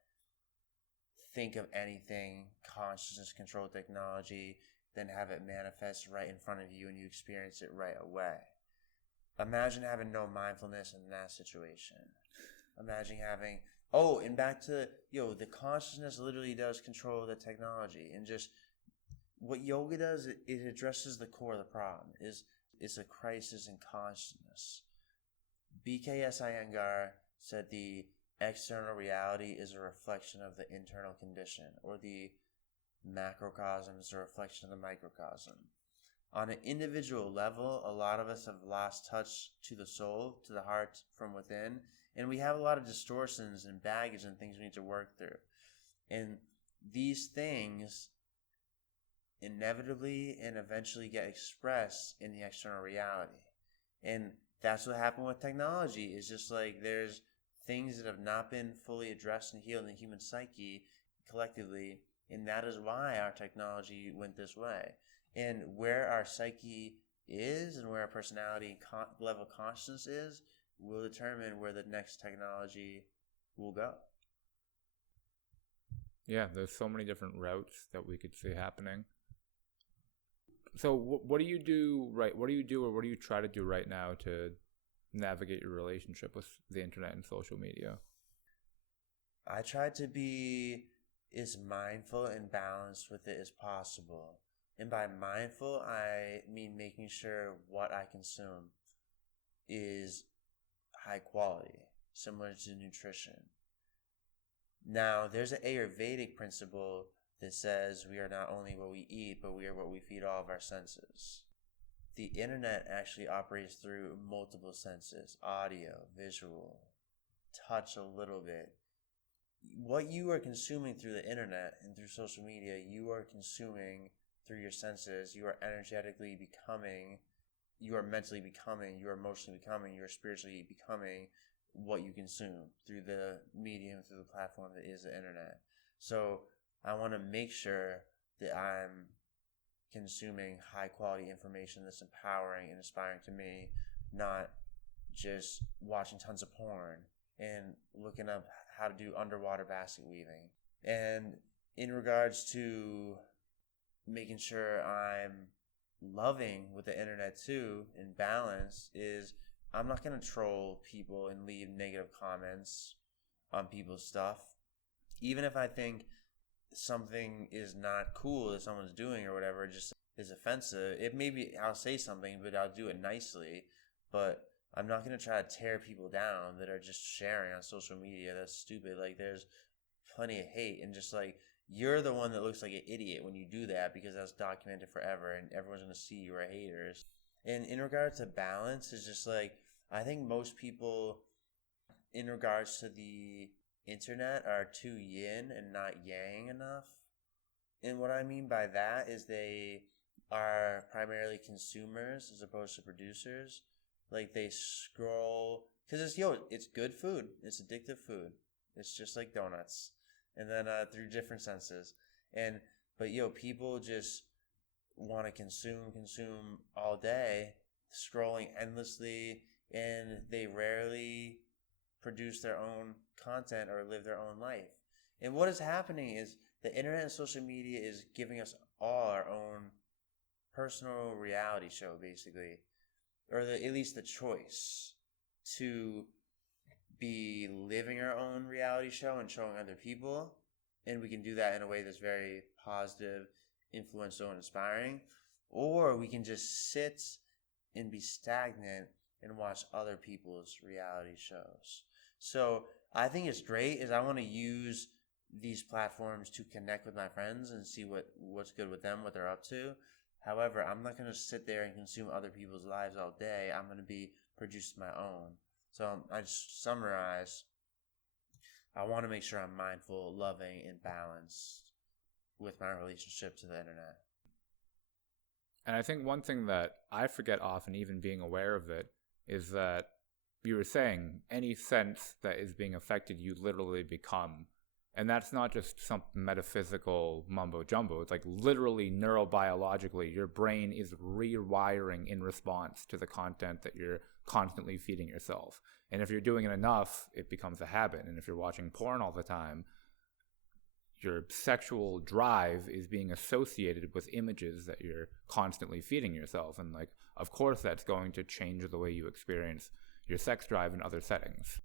think of anything, consciousness control technology, then have it manifest right in front of you and you experience it right away. Imagine having no mindfulness in that situation. Imagine having, and back to, the consciousness literally does control the technology. And just what yoga does, it addresses the core of the problem. It's a crisis in consciousness. BKS Iyengar said the external reality is a reflection of the internal condition, or the macrocosm is a reflection of the microcosm. On an individual level, a lot of us have lost touch to the soul, to the heart from within, and we have a lot of distortions and baggage and things we need to work through. And these things inevitably and eventually get expressed in the external reality. And that's what happened with technology. It's just like there's things that have not been fully addressed and healed in the human psyche collectively, and that is why our technology went this way. And where our psyche is and where our personality and level of consciousness is will determine where the next technology will go. Yeah, there's so many different routes that we could see happening. So what do you do, right? What do you do, or what do you try to do right now to navigate your relationship with the internet and social media? I try to be as mindful and balanced with it as possible. And by mindful, I mean making sure what I consume is high quality, similar to nutrition. Now, there's an Ayurvedic principle that says we are not only what we eat, but we are what we feed all of our senses. The internet actually operates through multiple senses: audio, visual, touch a little bit. What you are consuming through the internet and through social media, you are consuming through your senses. You are energetically becoming, you are mentally becoming, you are emotionally becoming, you are spiritually becoming what you consume through the medium, through the platform that is the internet. So I want to make sure that I'm consuming high quality information that's empowering and inspiring to me, not just watching tons of porn and looking up how to do underwater basket weaving. And in regards to making sure I'm loving with the internet too, in balance, is I'm not going to troll people and leave negative comments on people's stuff. Even if I think something is not cool that someone's doing or whatever, just is offensive, it maybe I'll say something, but I'll do it nicely. But I'm not going to try to tear people down that are just sharing on social media. That's stupid. Like, there's plenty of hate, and just like, you're the one that looks like an idiot when you do that, because that's documented forever and everyone's going to see you are haters. And in regards to balance, is just like, I think most people in regards to the internet are too yin and not yang enough. And what I mean by that is they are primarily consumers as opposed to producers. Like, they scroll, because it's good food. It's addictive food. It's just like donuts. And then through different senses. But people just want to consume all day, scrolling endlessly, and they rarely produce their own content or live their own life. And what is happening is the internet and social media is giving us all our own personal reality show, basically, or at least the choice to be living our own reality show and showing other people. And we can do that in a way that's very positive, influential, and inspiring. Or we can just sit and be stagnant and watch other people's reality shows. So I think it's great, is I want to use these platforms to connect with my friends and see what's good with them, what they're up to. However, I'm not going to sit there and consume other people's lives all day. I'm going to be producing my own. So I just summarize, I want to make sure I'm mindful, loving, and balanced with my relationship to the internet. And I think one thing that I forget often, even being aware of it, is that you were saying any sense that is being affected, you literally become. And that's not just some metaphysical mumbo jumbo. It's like literally neurobiologically, your brain is rewiring in response to the content that you're constantly feeding yourself. And if you're doing it enough, it becomes a habit. And if you're watching porn all the time, your sexual drive is being associated with images that you're constantly feeding yourself. And like, of course, that's going to change the way you experience your sex drive in other settings.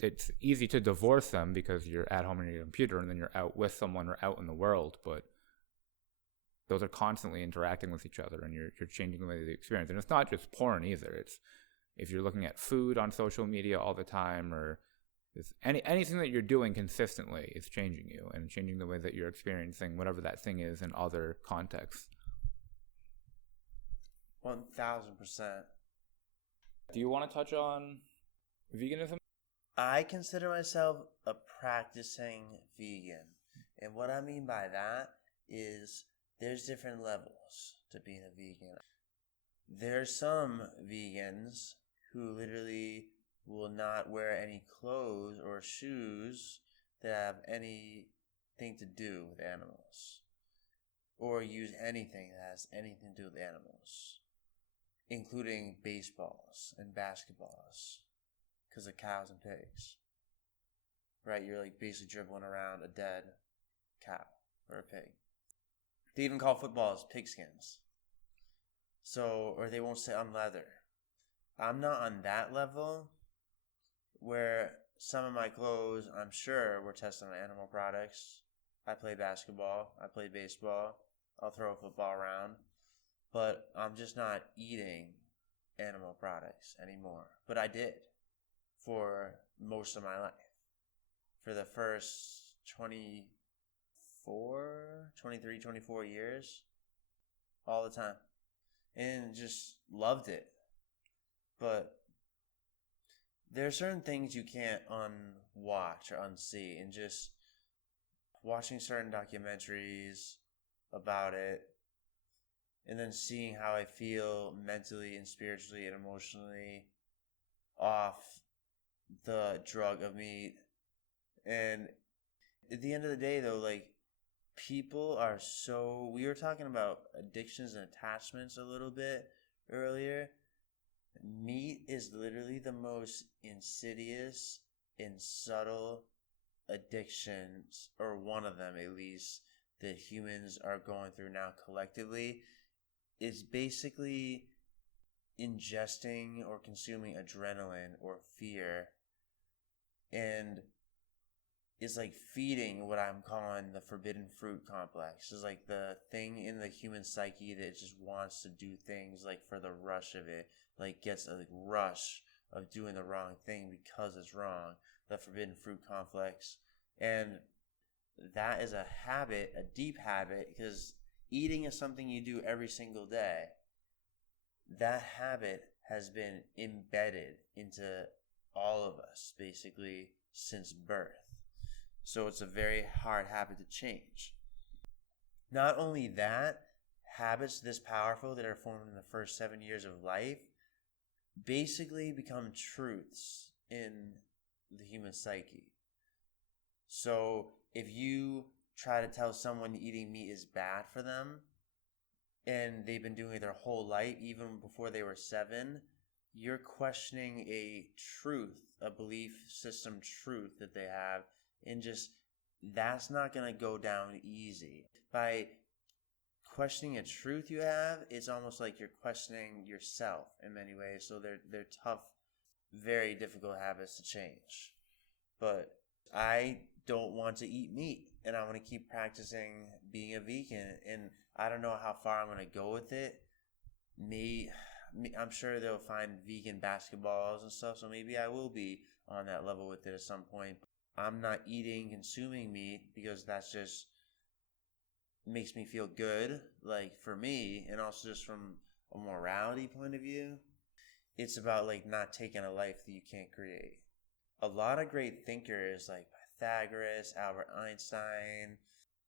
It's easy to divorce them because you're at home on your computer and then you're out with someone or out in the world, but those are constantly interacting with each other and you're changing the way they experience. And it's not just porn either. It's if you're looking at food on social media all the time, or anything that you're doing consistently is changing you and changing the way that you're experiencing whatever that thing is in other contexts. 1000%. Do you want to touch on veganism? I consider myself a practicing vegan. And what I mean by that is there's different levels to being a vegan. There's some vegans who literally will not wear any clothes or shoes that have anything to do with animals, or use anything that has anything to do with animals, including baseballs and basketballs, because of cows and pigs. Right? You're like basically dribbling around a dead cow or a pig. They even call footballs pigskins. So, or they won't sit on leather. I'm not on that level where some of my clothes, I'm sure, were tested on animal products. I play basketball. I play baseball. I'll throw a football around. But I'm just not eating animal products anymore. But I did for most of my life. For the first 24 years. All the time. And just loved it. But there are certain things you can't unwatch or unsee, and just watching certain documentaries about it, and then seeing how I feel mentally and spiritually and emotionally off the drug of meat. And at the end of the day, though, like, people are so... We were talking about addictions and attachments a little bit earlier. Meat is literally the most insidious and subtle addictions, or one of them at least, that humans are going through now collectively. Is basically ingesting or consuming adrenaline or fear, and is like feeding what I'm calling the forbidden fruit complex. It's like the thing in the human psyche that just wants to do things like for the rush of it, like gets a rush of doing the wrong thing because it's wrong. The forbidden fruit complex. And that is a habit, a deep habit, because eating is something you do every single day. That habit has been embedded into all of us basically since birth. So it's a very hard habit to change. Not only that, habits this powerful that are formed in the first 7 years of life basically become truths in the human psyche. So if you try to tell someone eating meat is bad for them, and they've been doing it their whole life, even before they were 7, you're questioning a truth, a belief system truth that they have, and just that's not going to go down easy. By questioning a truth you have, it's almost like you're questioning yourself in many ways. So they're tough, very difficult habits to change. But I don't want to eat meat, and I want to keep practicing being a vegan, and I don't know how far I'm going to go with it. I'm sure they'll find vegan basketballs and stuff, so maybe I will be on that level with it at some point. I'm not consuming meat because that's just makes me feel good, like for me, and also just from a morality point of view. It's about like not taking a life that you can't create. A lot of great thinkers like Pythagoras, Albert Einstein,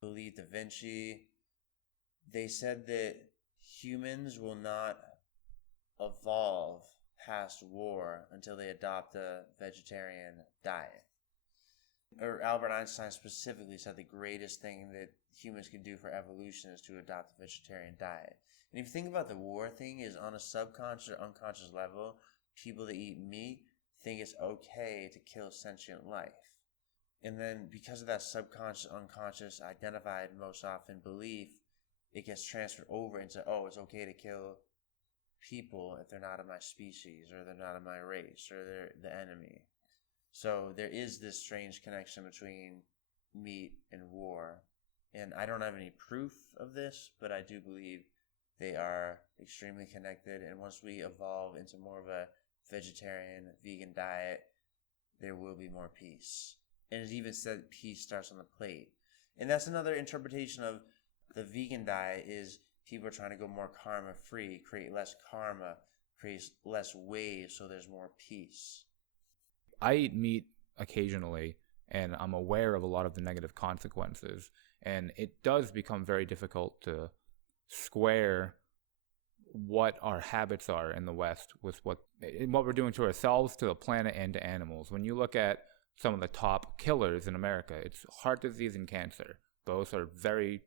Lee Da Vinci, they said that humans will not evolve past war until they adopt a vegetarian diet. Or Albert Einstein specifically said the greatest thing that humans can do for evolution is to adopt a vegetarian diet. And if you think about the war thing, is on a subconscious or unconscious level, people that eat meat think it's okay to kill sentient life. And then because of that subconscious, unconscious, identified most often belief, it gets transferred over into, oh, it's okay to kill people if they're not of my species, or they're not of my race, or they're the enemy. So there is this strange connection between meat and war. And I don't have any proof of this, but I do believe they are extremely connected. And once we evolve into more of a vegetarian, vegan diet, there will be more peace. And it even said peace starts on the plate. And that's another interpretation of the vegan diet, is people are trying to go more karma free, create less karma, create less waves, so there's more peace. I eat meat occasionally, and I'm aware of a lot of the negative consequences. And it does become very difficult to square what our habits are in the West with what we're doing to ourselves, to the planet, and to animals. When you look at some of the top killers in America, it's heart disease and cancer. Those are very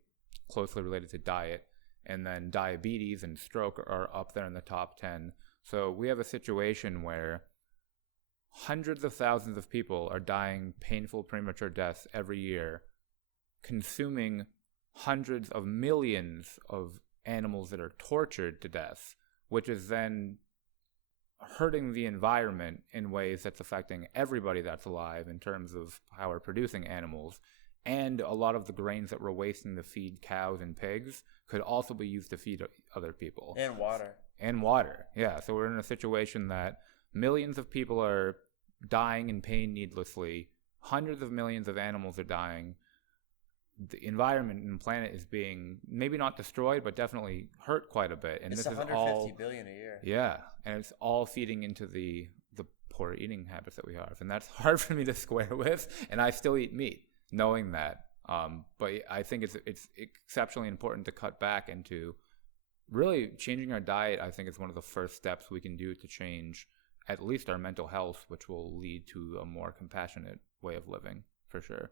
closely related to diet. And then diabetes and stroke are up there in the top 10. So we have a situation where hundreds of thousands of people are dying painful premature deaths every year, consuming hundreds of millions of animals that are tortured to death, which is then hurting the environment in ways that's affecting everybody that's alive in terms of how we're producing animals. And a lot of the grains that we're wasting to feed cows and pigs could also be used to feed other people. And water. And water, yeah. So we're in a situation that millions of people are dying in pain needlessly. Hundreds of millions of animals are dying. The environment and planet is being maybe not destroyed, but definitely hurt quite a bit. And it's this 150 is all billion a year. Yeah, and it's all feeding into the poor eating habits that we have, and that's hard for me to square with. And I still eat meat, knowing that. But I think it's exceptionally important to cut back into really changing our diet. I think is one of the first steps we can do to change at least our mental health, which will lead to a more compassionate way of living, for sure.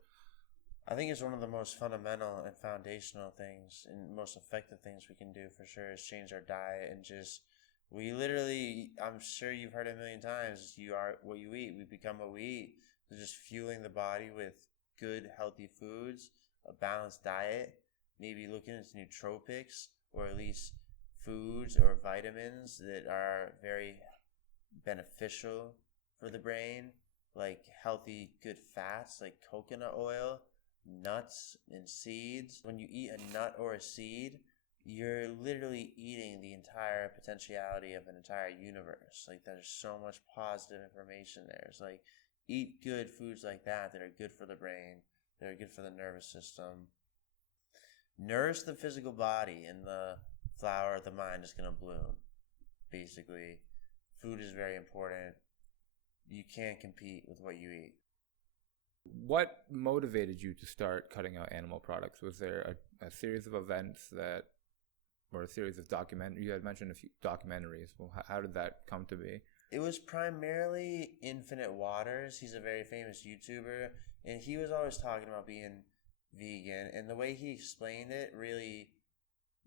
I think it's one of the most fundamental and foundational things and most effective things we can do, for sure, is change our diet. And just, we literally, I'm sure you've heard it a million times, you are what you eat. We become what we eat. So just fueling the body with good, healthy foods, a balanced diet, maybe looking into nootropics, or at least foods or vitamins that are very beneficial for the brain, like healthy, good fats, like coconut oil, nuts and seeds. When you eat a nut or a seed, you're literally eating the entire potentiality of an entire universe. Like, there's so much positive information there. It's like, eat good foods like that are good for the brain, that are good for the nervous system. Nourish the physical body, and the flower of the mind is going to bloom. Basically, food is very important. You can't compete with what you eat. What motivated you to start cutting out animal products? Was there a series of events that, or a series of documentaries? You had mentioned a few documentaries. Well, how did that come to be? It was primarily Infinite Waters. He's a very famous YouTuber, and he was always talking about being vegan, and the way he explained it really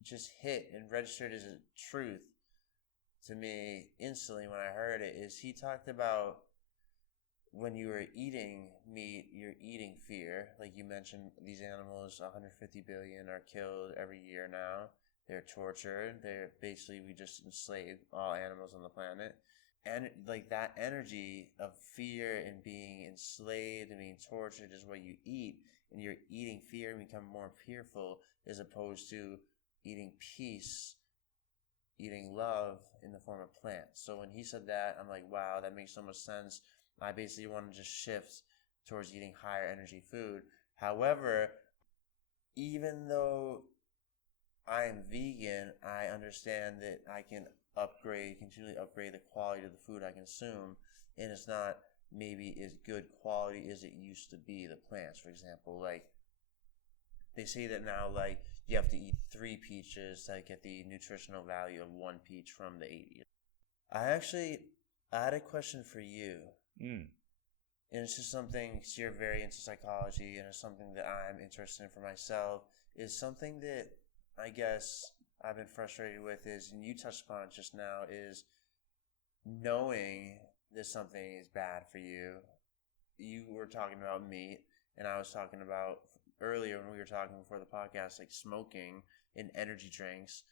just hit and registered as a truth to me instantly when I heard it. Is he talked about when you are eating meat, you're eating fear. Like you mentioned, these animals, 150 billion, are killed every year now. They're tortured. They're basically, we just enslave all animals on the planet. And like that energy of fear and being enslaved and being tortured is what you eat. And you're eating fear and become more fearful, as opposed to eating peace, eating love in the form of plants. So when he said that, I'm like, wow, that makes so much sense. I basically want to just shift towards eating higher energy food. However, even though I am vegan, I understand that I can continually upgrade the quality of the food I consume, and it's not maybe as good quality as it used to be, the plants, for example. Like, they say that now, like, you have to eat 3 peaches to get the nutritional value of 1 peach from the 80s. I had a question for you. and it's just something, because you're very into psychology, and it's something that I'm interested in for myself, is something that I guess I've been frustrated with is, and you touched upon it just now, is knowing that something is bad for you. You were talking about meat, and I was talking about earlier when we were talking before the podcast, like smoking and energy drinks.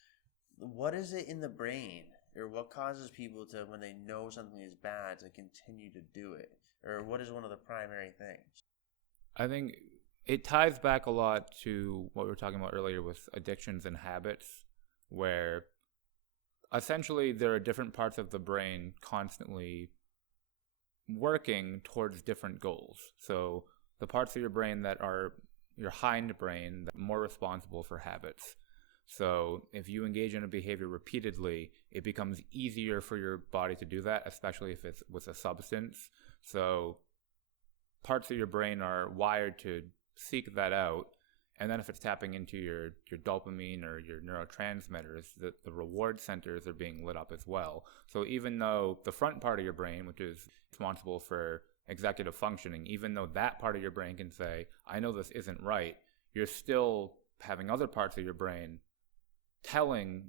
What is it in the brain, or what causes people to, when they know something is bad, to continue to do it? Or what is one of the primary things? I think it ties back a lot to what we were talking about earlier with addictions and habits, where essentially there are different parts of the brain constantly working towards different goals. So the parts of your brain that are your hindbrain, that are more responsible for habits. So if you engage in a behavior repeatedly, it becomes easier for your body to do that, especially if it's with a substance. So parts of your brain are wired to seek that out. And then if it's tapping into your dopamine or your neurotransmitters, the reward centers are being lit up as well. So even though the front part of your brain, which is responsible for executive functioning, even though that part of your brain can say, I know this isn't right, you're still having other parts of your brain telling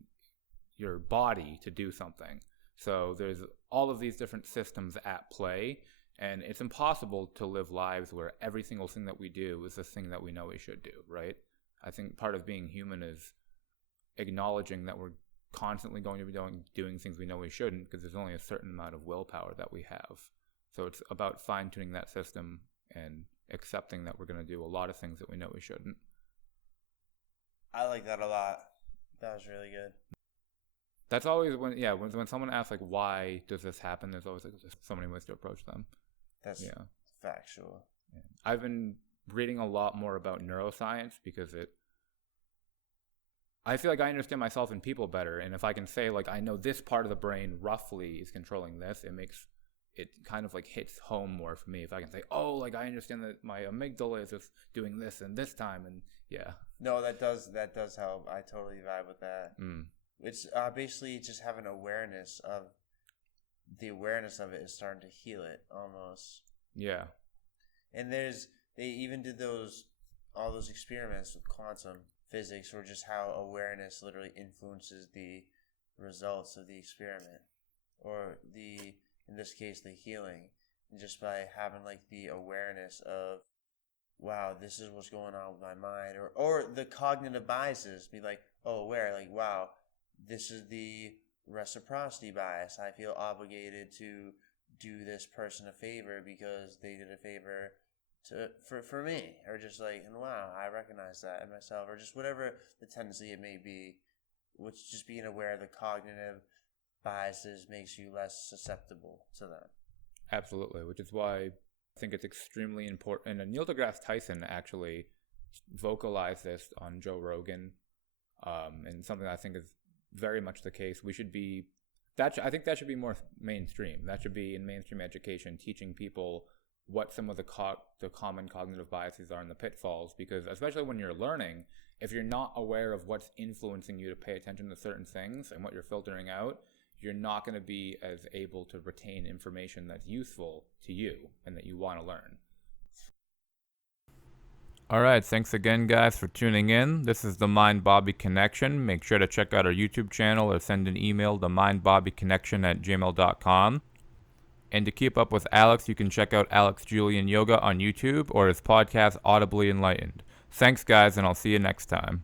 your body to do something. So there's all of these different systems at play, and it's impossible to live lives where every single thing that we do is the thing that we know we should do, right? I think part of being human is acknowledging that we're constantly going to be doing things we know we shouldn't, because there's only a certain amount of willpower that we have. So it's about fine-tuning that system and accepting that we're going to do a lot of things that we know we shouldn't. I like that a lot. That was really good. That's always when someone asks, like, why does this happen, there's always like so many ways to approach them. That's factual. Yeah. I've been reading a lot more about neuroscience because I feel like I understand myself and people better. And if I can say, like, I know this part of the brain roughly is controlling this, it kind of like hits home more for me. If I can say, oh, like, I understand that my amygdala is just doing this and this time. And yeah. No, that does help. I totally vibe with that. It's basically just having awareness of the awareness of it is starting to heal it almost. Yeah. And they even did all those experiments with quantum physics, or just how awareness literally influences the results of the experiment, or in this case, the healing. And just by having like the awareness of, wow, this is what's going on with my mind, or the cognitive biases, be like, oh, aware, like, wow, this is the reciprocity bias. I feel obligated to do this person a favor because they did a favor for me, or just like, and wow, I recognize that in myself, or just whatever the tendency it may be, which just being aware of the cognitive biases makes you less susceptible to them. Absolutely, which is why I think it's extremely important. And Neil deGrasse Tyson actually vocalized this on Joe Rogan, and something I think is very much the case. I think that should be more mainstream. That should be in mainstream education, teaching people what some of the common cognitive biases are and the pitfalls, because especially when you're learning, if you're not aware of what's influencing you to pay attention to certain things and what you're filtering out, you're not going to be as able to retain information that's useful to you and that you want to learn. All right, thanks again, guys, for tuning in. This is the Mind-BobbyConnection. Make sure to check out our YouTube channel or send an email to mindbobbyconnection@gmail.com. And to keep up with Alex, you can check out AlexJulianYoga on YouTube or his podcast, AudiblyEnlightened. Thanks, guys, and I'll see you next time.